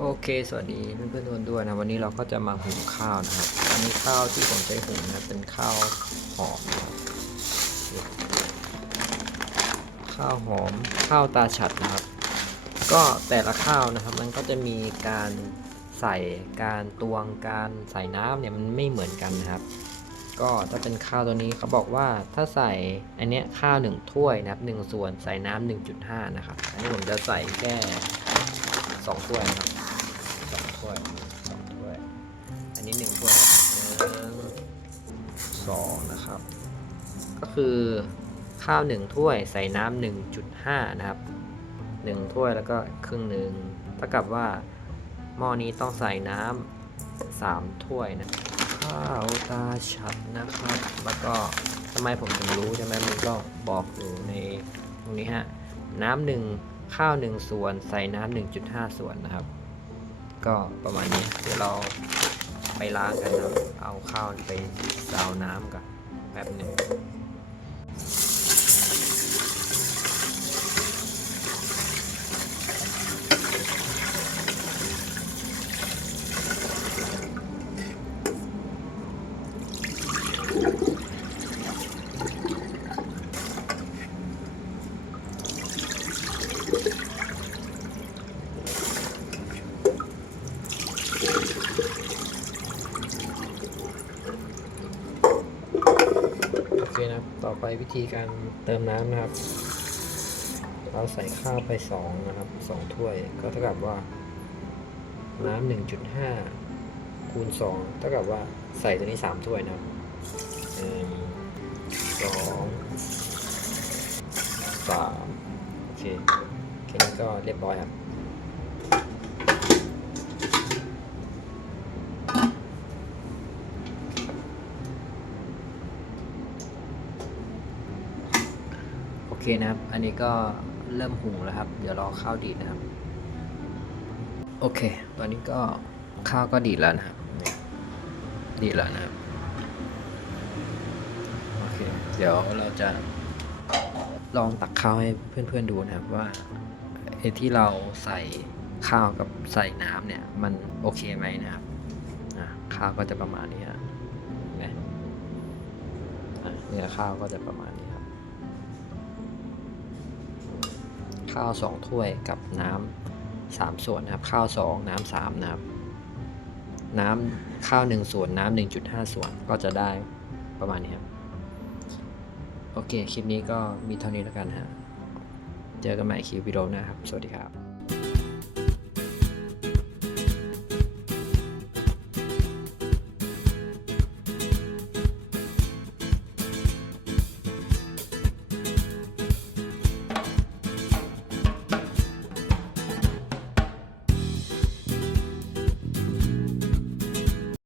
โอเค สวัสดีเพื่อนๆทุกคนด้วยนะ วันนี้เราก็จะมาหุงข้าวนะครับ อันนี้ข้าวที่ผมใช้หุงนะ เป็นข้าวหอม ข้าวหอม ข้าวตาฉัดนะครับ ก็แต่ละข้าวนะครับ มันก็จะมีการใส่ การตวง การใส่น้ำเนี่ยมันไม่เหมือนกันนะครับ ก็ถ้าเป็นข้าวตัวนี้เขาบอกว่าถ้าใส่อันเนี้ยข้าวหนึ่งถ้วยนะครับหนึ่งส่วนใส่น้ำหนึ่งจุดห้านะครับ อันนี้ผมจะใส่แค่สองถ้วยนะครับ ก็คือข้าวหนึ่งถ้วยใส่น้ำหนึ่งจุดห้านะครับหนึ่งถ้วยแล้วก็ครึ่งหนึ่งเท่ากับว่าหม้อนี้ต้องใส่น้ำสามถ้วยนะข้าวตาฉัดนะครับ แล้วก็ทำไมผมถึงรู้ใช่ไหมมันก็บอกอยู่ในตรงนี้ฮะน้ำหนึ่งข้าวหนึ่งส่วนใส่น้ำหนึ่งจุดห้าส่วนนะครับ ก็ประมาณนี้เดี๋ยวเราไปล้างกันนะครับเอาข้าวไปซาวน้ำกัน แป๊บหนึ่ง โอเคนะครับ ต่อไปวิธีการเติมน้ำนะครับ เราใส่ข้าวไปสองนะครับสองถ้วยก็เท่ากับว่า น้ำหนึ่งจุดห้าคูณสองเท่ากับว่าใส่ตัวนี้สามถ้วยนะครับหนึ่งสองสามโอเคแค่นี้ก็เรียบร้อยครับ เคนะครับ อันนี้ก็เริ่มหุงแล้วครับ เดี๋ยวรอข้าวดีดนะครับ โอเค ตอนนี้ก็ข้าวก็ดีดแล้วนะครับ ดีดแล้วนะครับ โอเค เดี๋ยวเราจะลองตักข้าวให้เพื่อนๆดูนะครับว่าไอ้ที่เราใส่ข้าวกับใส่น้ำเนี่ย มันโอเคไหมนะครับข้าวก็จะประมาณนี้ฮะเห็นไหมอะเนื้อข้าวก็จะประมาณนี้ ข้าวสองถ้วยกับน้ำสามส่วนนะครับ ข้าวสองน้ำสามนะครับ น้ำข้าวหนึ่งส่วน น้ำหนึ่งจุดห้าส่วนก็จะได้ประมาณนี้ครับ โอเค คลิปนี้ก็มีเท่านี้แล้วกันฮะ เจอกันใหม่คลิปวิดีโอหน้าครับ สวัสดีครับ